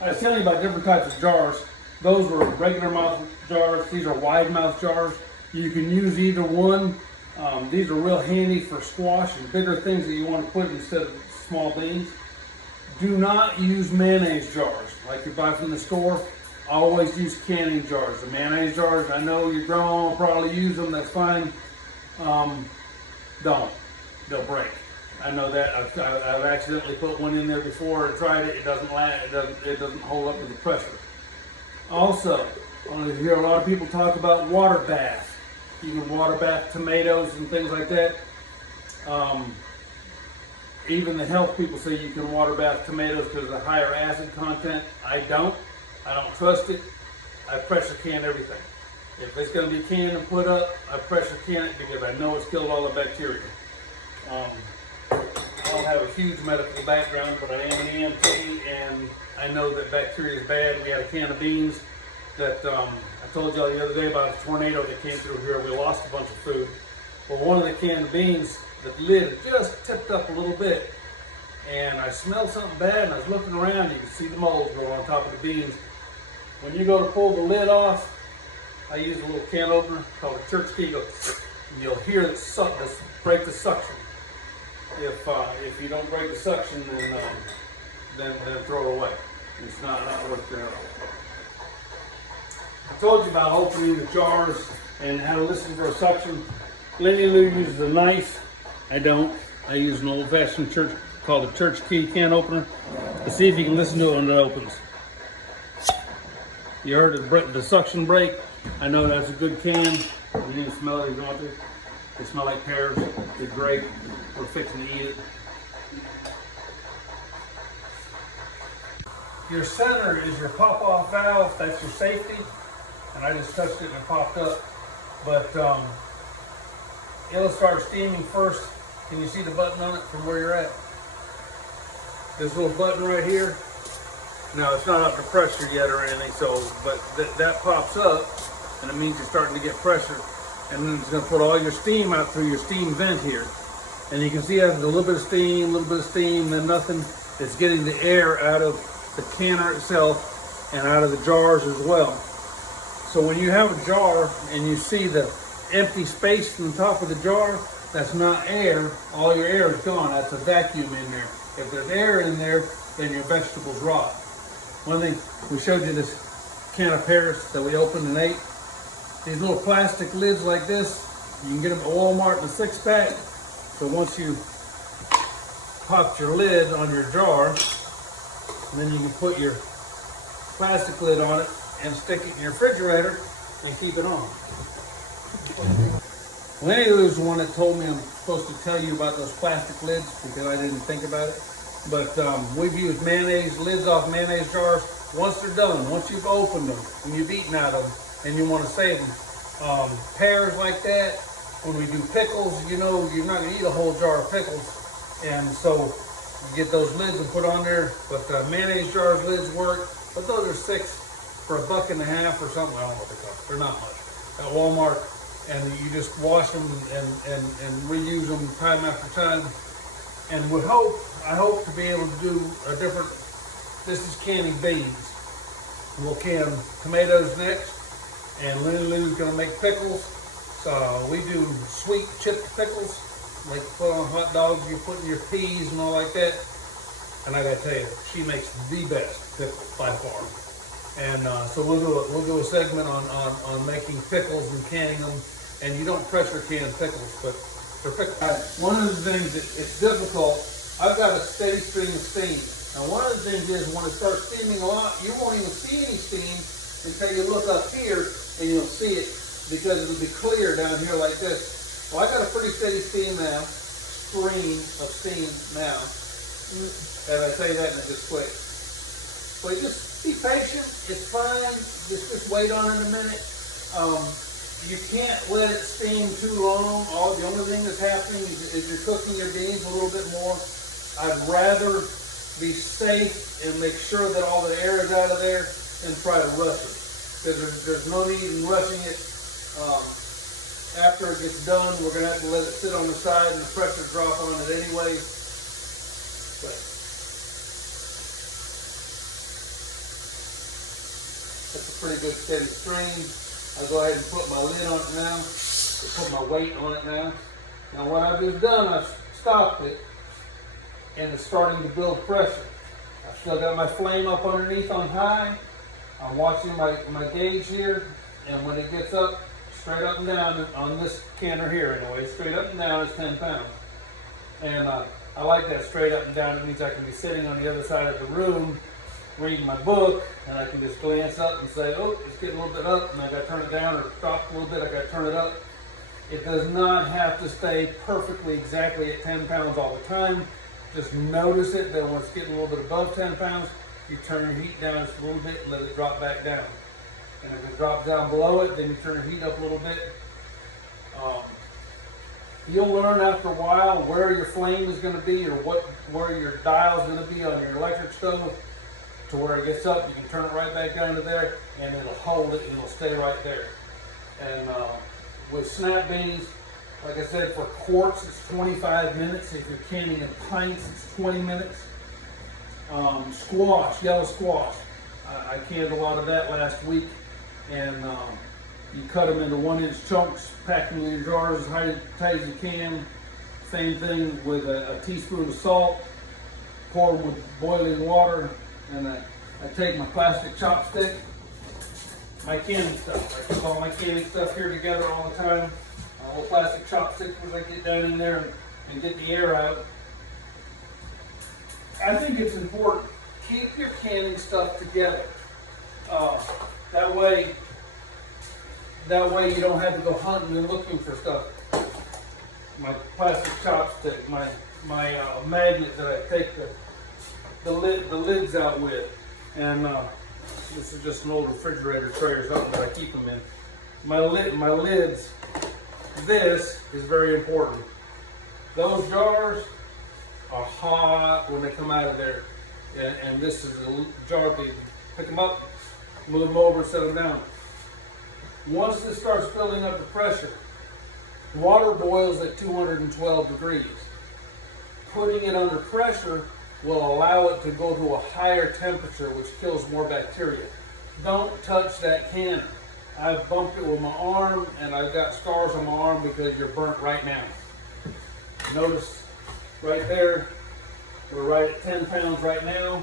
I was telling you about different types of jars. Those were regular mouth jars. These are wide mouth jars. You can use either one. These are real handy for squash and bigger things that you want to put instead of small beans. Do not use mayonnaise jars like you buy from the store. Always use canning jars. The mayonnaise jars, I know your grandma will probably use them, that's fine. Don't. They'll break. I know that. I've accidentally put one in there before and tried it. It doesn't last. It doesn't hold up to the pressure. Also, I hear a lot of people talk about water bath. You can water bath tomatoes and things like that. Even the health people say you can water bath tomatoes because of the higher acid content. I don't trust it. I pressure can everything. If it's going to be canned and put up, I pressure can it because I know it's killed all the bacteria. I don't have a huge medical background, but I am an EMT, and I know that bacteria is bad. We had a can of beans that I told y'all the other day about a tornado that came through here. We lost a bunch of food. Well, one of the canned beans, the lid just tipped up a little bit, and I smelled something bad, and I was looking around. You can see the molds growing on top of the beans. When you go to pull the lid off, I use a little can opener called a church key, and you'll hear it break the suction. If you don't break the suction, then throw it away. It's not worth it. I told you about opening the jars and how to listen for a suction. Lenny Lou uses a knife. I don't. I use an old-fashioned church called a church key can opener to see if you can listen to it when it opens. You heard the suction break. I know that's a good can. You need to smell it if you want to. They smell like pears. They're great. We're fixing to eat it. Your center is your pop-off valve. That's your safety. And I just touched it and it popped up. But it'll start steaming first. Can you see the button on it from where you're at? This little button right here. Now it's not up to pressure yet or anything, but that pops up, and it means you're starting to get pressure. And then it's going to put all your steam out through your steam vent here. And you can see there's a little bit of steam, then nothing. It's getting the air out of the canner itself and out of the jars as well. So when you have a jar and you see the empty space in the top of the jar, that's not air. All your air is gone. That's a vacuum in there. If there's air in there, then your vegetables rot. One thing, we showed you this can of pears that we opened and ate. These little plastic lids like this, you can get them at Walmart in a 6-pack. So once you pop your lid on your jar, then you can put your plastic lid on it and stick it in your refrigerator and keep it on. Lenny was the one that told me I'm supposed to tell you about those plastic lids because I didn't think about it. But we've used mayonnaise, lids off mayonnaise jars. Once they're done, once you've opened them and you've eaten out of them and you want to save them, pears like that, when we do pickles, you know, you're not going to eat a whole jar of pickles. And so you get those lids and put on there. But mayonnaise jars lids work. But those are $6 for $1.50 or something. I don't know what they cost. They're not much at Walmart. And you just wash them and reuse them time after time. And I hope to be able to do a different, this is canning beans. We'll can tomatoes next, and Lenny Lou's gonna make pickles. So we do sweet chipped pickles, like you put on hot dogs, you put in your peas and all like that. And I gotta tell you, she makes the best pickles by far. And so we'll do a segment on making pickles and canning them. And you don't pressure can pickles, but they're pickles. One of the things that it's difficult, I've got a steady stream of steam. Now one of the things is when it starts steaming a lot, you won't even see any steam until you look up here and you'll see it because it'll be clear down here like this. Well, I got a pretty steady stream now, stream of steam now. As I say that and it just clicks. So just be patient, it's fine, just wait on it a minute. You can't let it steam too long. The only thing that's happening is you're cooking your beans a little bit more. I'd rather be safe and make sure that all the air is out of there than try to rush it. Because there's no need in rushing it. After it gets done, we're going to have to let it sit on the side and the pressure drop on it anyway. But That's a pretty good steady stream. I'll go ahead and put my lid on it now. Put my weight on it now. Now what I've just done, I've stopped it and it's starting to build pressure. I've still got my flame up underneath on high. I'm watching my gauge here, and when it gets up, straight up and down on this canner here anyway, straight up and down is 10 pounds. And I like that straight up and down. It means I can be sitting on the other side of the room reading my book, and I can just glance up and say, oh, it's getting a little bit up, and I got to turn it down, or drop a little bit, I got to turn it up. It does not have to stay perfectly exactly at 10 pounds all the time. Just notice it, that when it's getting a little bit above 10 pounds, you turn your heat down just a little bit and let it drop back down. And if it drops down below it, then you turn your heat up a little bit. You'll learn after a while where your flame is going to be, or where your dial is going to be on your electric stove, to where it gets up. You can turn it right back down to there, and it'll hold it, and it'll stay right there. And with snap beans, like I said, for quarts, it's 25 minutes. If you're canning in pints, it's 20 minutes. Squash, yellow squash. I canned a lot of that last week, and you cut them into 1-inch chunks, pack them in jars as tight as you can. Same thing with a teaspoon of salt, pour them with boiling water, and I take my plastic chopstick, my canning stuff. I keep all my canning stuff here together all the time. A little plastic chopstick as I get down in there and get the air out. I think it's important, keep your canning stuff together. That way you don't have to go hunting and looking for stuff. My plastic chopstick, my magnet that I take the lids out with, and this is just an old refrigerator tray or something that I keep them in. My lids. This is very important. Those jars are hot when they come out of there, and this is a jar. Pick them up, move them over, set them down. Once this starts filling up the pressure, water boils at 212 degrees. Putting it under pressure will allow it to go to a higher temperature, which kills more bacteria. Don't touch that canner. I've bumped it with my arm, and I've got scars on my arm because you're burnt right now. Notice right there, we're right at 10 pounds right now.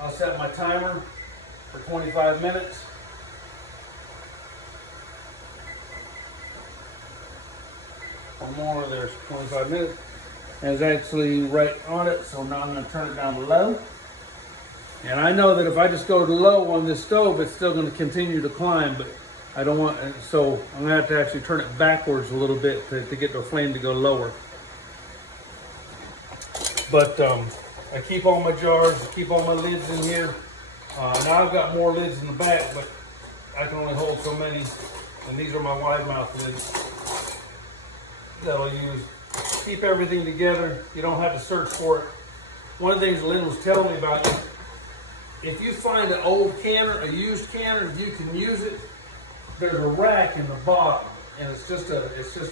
I'll set my timer for 25 minutes. One more, there's 25 minutes. And it's actually right on it, so now I'm going to turn it down to low. And I know that if I just go to low on this stove, it's still going to continue to climb, but I don't want, so I'm going to have to actually turn it backwards a little bit to get the flame to go lower. But I keep all my jars, I keep all my lids in here. Now I've got more lids in the back, but I can only hold so many. And these are my wide mouth lids that I'll use. Keep everything together. You don't have to search for it. One of the things Lynn was telling me about is, if you find an old canner, a used canner, you can use it. There's a rack in the bottom, and it's just a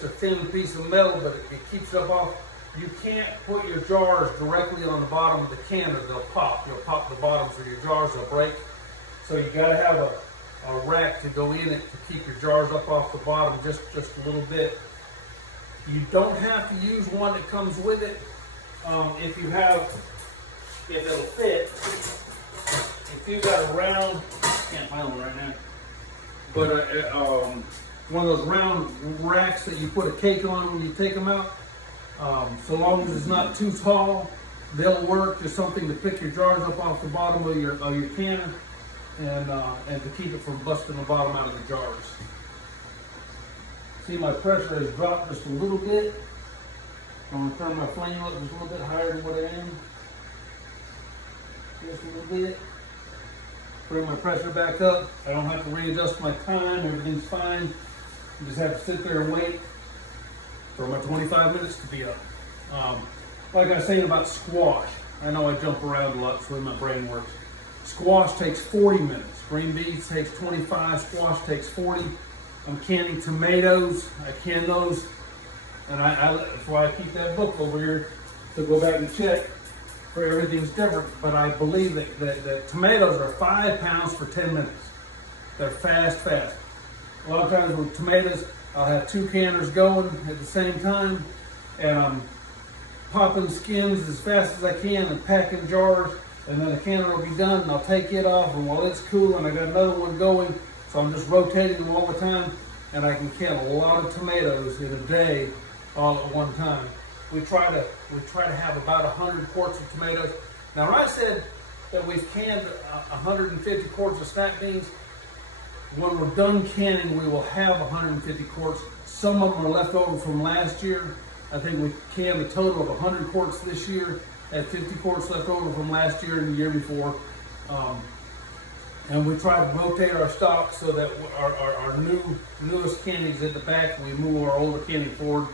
thin piece of metal, but it keeps it up off. You can't put your jars directly on the bottom of the canner. They'll pop. You'll pop the bottoms of your jars. They'll break. So you got to have a rack to go in it to keep your jars up off the bottom just a little bit. You don't have to use one that comes with it. If it'll fit. If you've got a round, can't find one right now, but one of those round racks that you put a cake on when you take them out, so long as it's not too tall, they'll work. Just something to pick your jars up off the bottom of your canner, and to keep it from busting the bottom out of the jars. See, my pressure has dropped just a little bit. I'm going to turn my flame up just a little bit higher than what I am. Just a little bit. Bring my pressure back up. I don't have to readjust my time. Everything's fine. You just have to sit there and wait for my 25 minutes to be up. Like I was saying about squash, I know I jump around a lot, so my brain works. Squash takes 40 minutes. Green beans takes 25. Squash takes 40. I'm canning tomatoes. I can those, and that's why I keep that book over here to go back and check. For everything's different, but I believe that tomatoes are 5 pounds for 10 minutes. They're fast. A lot of times with tomatoes, I'll have 2 canners going at the same time, and I'm popping skins as fast as I can and packing jars, and then the canner will be done, and I'll take it off, and while it's cooling, I got another one going, so I'm just rotating them all the time, and I can can a lot of tomatoes in a day all at one time. We try to have about 100 quarts of tomatoes. Now, when I said that we've canned 150 quarts of snap beans, when we're done canning, we will have 150 quarts. Some of them are left over from last year. I think we canned a total of 100 quarts this year, had 50 quarts left over from last year and the year before. And we try to rotate our stock so that our newest canning's at the back, and we move our older canning forward.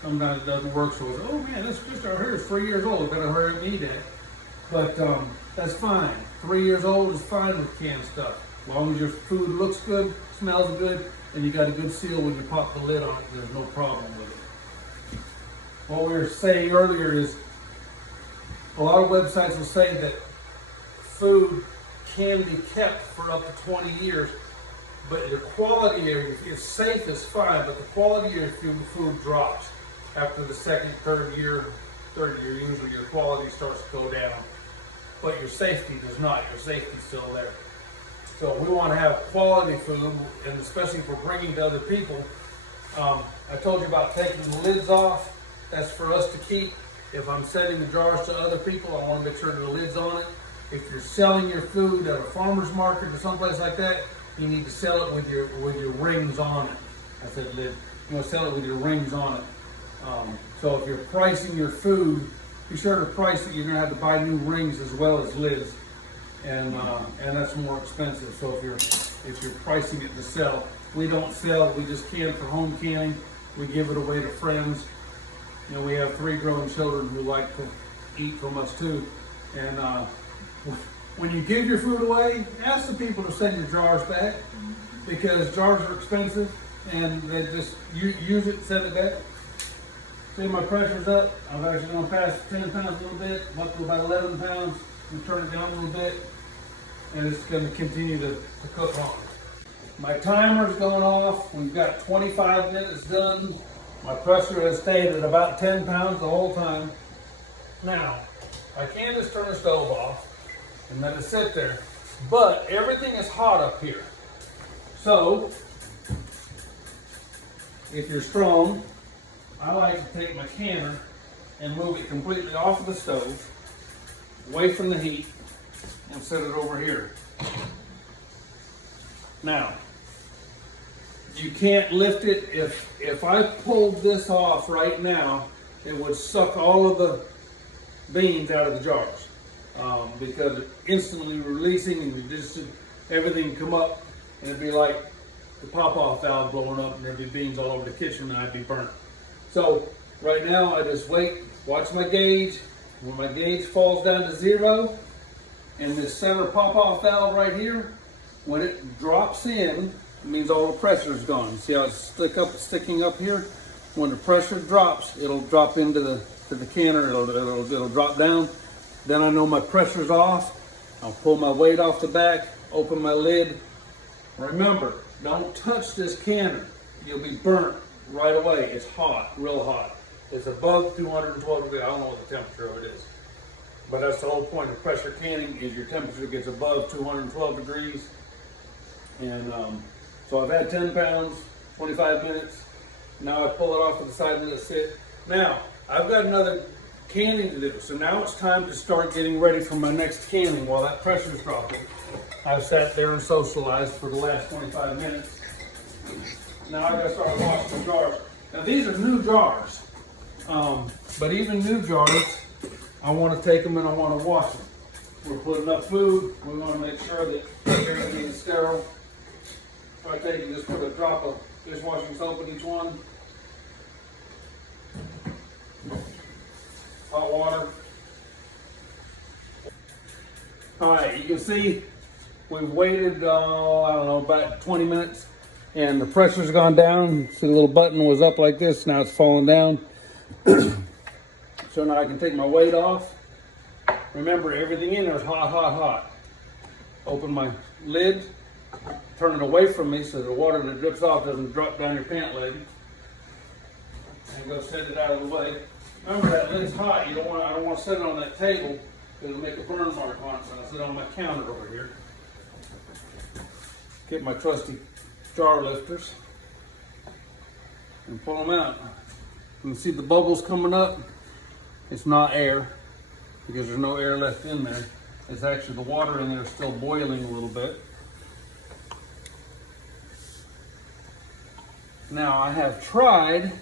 Sometimes it doesn't work, so it's, oh man, this fish out here is 3 years old, gotta hurry up and eat that. But that's fine. 3 years old is fine with canned stuff. As long as your food looks good, smells good, and you got a good seal when you pop the lid on it, there's no problem with it. What we were saying earlier is a lot of websites will say that food can be kept for up to 20 years, but your quality, is safe is fine, but the quality of your food drops after the second, third year, usually your quality starts to go down. But your safety does not. Your safety's still there. So we want to have quality food, and especially if we're bringing to other people. I told you about taking the lids off. That's for us to keep. If I'm sending the jars to other people, I want to make sure the lid's on it. If you're selling your food at a farmer's market or someplace like that, you need to sell it with your rings on it. I said lid. You want to sell it with your rings on it. So if you're pricing your food, be sure to price it. You're going to have to buy new rings as well as lids, and that's more expensive. So if you're pricing it to sell, we don't sell. We just can for home canning. We give it away to friends. You know, we have 3 grown children who like to eat from us too. And when you give your food away, ask the people to send your jars back, because jars are expensive, and they just use it, send it back. See, my pressure's up. I'm actually going to pass 10 pounds a little bit, up to about 11 pounds, and turn it down a little bit, and it's going to continue to cook on. My timer's going off. We've got 25 minutes done. My pressure has stayed at about 10 pounds the whole time. Now, I can just turn the stove off and let it sit there, but everything is hot up here. So, if you're strong, I like to take my canner and move it completely off of the stove, away from the heat, and set it over here. Now, you can't lift it. If I pulled this off right now, it would suck all of the beans out of the jars, because it's instantly releasing, and everything come up, and it'd be like the pop-off valve blowing up, and there'd be beans all over the kitchen, and I'd be burnt. So right now I just wait, watch my gauge. When my gauge falls down to 0, and this center pop-off valve right here, when it drops in, it means all the pressure is gone. See how it's sticking up here? When the pressure drops, it'll drop into the canner. It'll drop down. Then I know my pressure's off. I'll pull my weight off the back, open my lid. Remember, don't touch this canner. You'll be burnt right away. It's hot, real hot. It's above 212 degrees. I don't know what the temperature of it is, but that's the whole point of pressure canning, is your temperature gets above 212 degrees. And so I've had 10 pounds, 25 minutes. Now I pull it off to the side and let it sit. Now, I've got another canning to do. So now it's time to start getting ready for my next canning while that pressure's dropping. I've sat there and socialized for the last 25 minutes. Now I gotta start washing the jars. Now these are new jars, but even new jars, I want to take them and I want to wash them. We're putting up food. We want to make sure that everything is sterile. So I take and just put a drop of dishwashing soap in each one. Hot water. All right, you can see we've waited, I don't know, about 20 minutes. And the pressure's gone down. See, the little button was up like this. Now it's falling down. So now I can take my weight off. Remember, everything in there is hot, hot, hot. Open my lid, turn it away from me so the water that drips off doesn't drop down your pant leg. And go set it out of the way. Remember that lid's hot. I don't want to set it on that table because it'll make a burn mark on it. So I set it on my counter over here. Get my trusty jar lifters and pull them out. You can see the bubbles coming up. It's not air because there's no air left in there. It's actually the water in there is still boiling a little bit. Now I have tried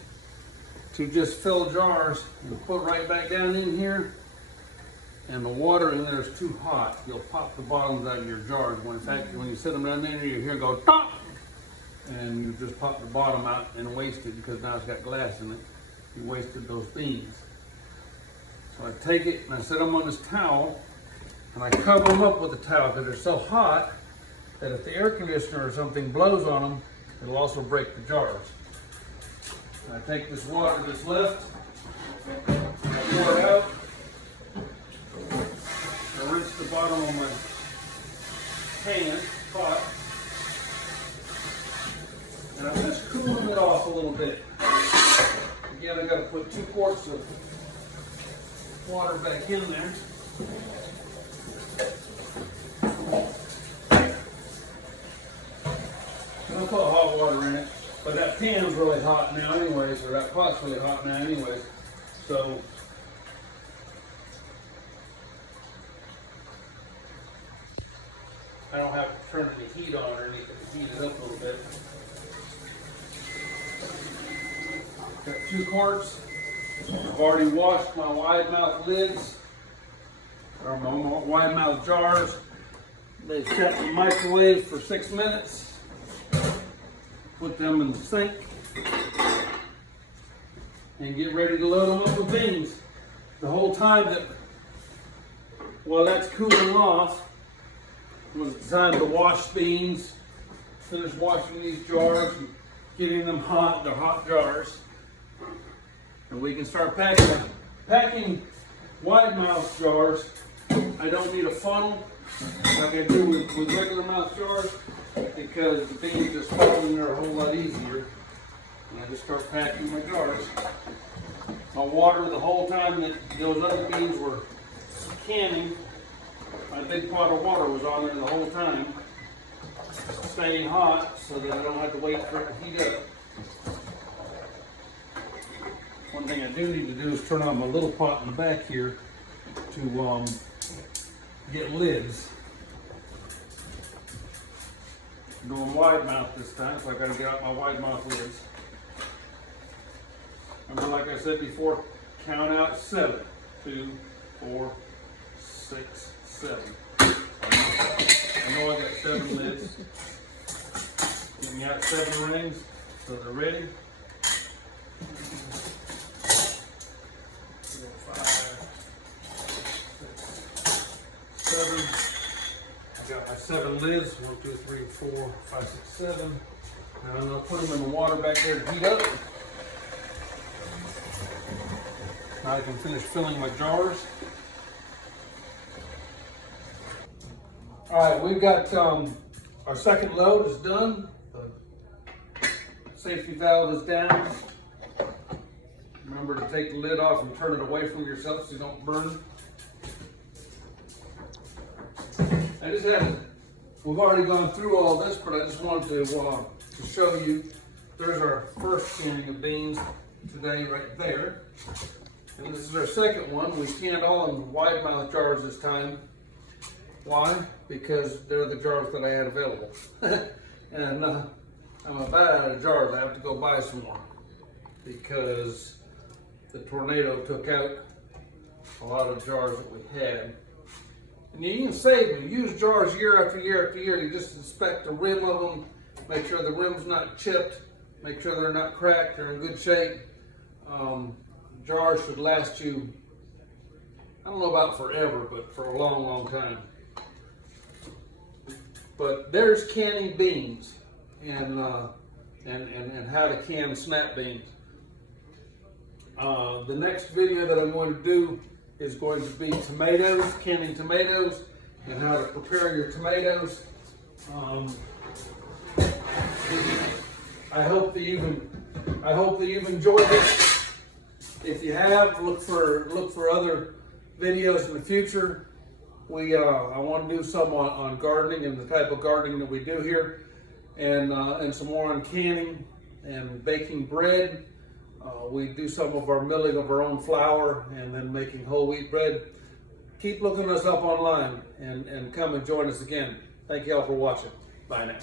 to just fill jars and put right back down in here, and the water in there is too hot. You'll pop the bottoms out of your jars. When in fact, when you set them down there, you hear go pop, and you just pop the bottom out and waste it because now it's got glass in it. You wasted those beans. So I take it and I set them on this towel, and I cover them up with the towel because they're so hot that if the air conditioner or something blows on them, it'll also break the jars. I take this water that's left, I pour it out, I rinse the bottom of my pan, pot, and I'm just cooling it off a little bit. Again, I got to put 2 quarts of water back in there. I'll put hot water in it. But that pan's really hot now anyways, or that pot's really hot now anyways. So I don't have to turn any heat on or anything to heat it up a little bit. Got 2 quarts. I've already washed my wide mouth lids, or my wide mouth jars. They set in the microwave for 6 minutes. Put them in the sink and get ready to load them up with beans. The whole time that, while that's cooling off, was the time to wash beans, finish washing these jars and getting them hot. They're hot jars. And we can start packing them. Packing wide mouth jars, I don't need a funnel like I do with regular mouth jars, because the beans just fall in there a whole lot easier. And I just start packing my jars. I water the whole time that those other beans were canning. My big pot of water was on there the whole time, staying hot so that I don't have to wait for it to heat up. One thing I do need to do is turn on my little pot in the back here to get lids. I'm doing wide mouth this time, so I got to get out my wide mouth lids. Remember, like I said before, count out 7. 2, 4, 6, 7. I know I got 7 lids. Get me out 7 rings so they're ready. 5, 6, 7. I got my 7 lids. 1, 2, 3, 4, 5, 6, 7. Now I'm going to put them in the water back there to heat up. Now I can finish filling my jars. All right, we've got our second load is done. The safety valve is down. Remember to take the lid off and turn it away from yourself so you don't burn. I just had, we've already gone through all this, but I just wanted to show you. There's our first canning of beans today right there. And this is our second one. We canned all in wide mouth jars this time. Why? Because they're the jars that I had available. And I'm about out of jars. I have to go buy some more because the tornado took out a lot of jars that we had. And you can save them. Use jars year after year after year. You just inspect the rim of them, make sure the rim's not chipped, make sure they're not cracked, they're in good shape. Jars should last you, I don't know about forever, but for a long, long time. But there's canning beans and how to can snap beans. The next video that I'm going to do is going to be tomatoes, canning tomatoes, and how to prepare your tomatoes. I hope that you've enjoyed this. If you have, look for other videos in the future. I want to do some on gardening and the type of gardening that we do here, and some more on canning and baking bread. We do some of our milling of our own flour and then making whole wheat bread. Keep looking us up online and come and join us again. Thank you all for watching. Bye now.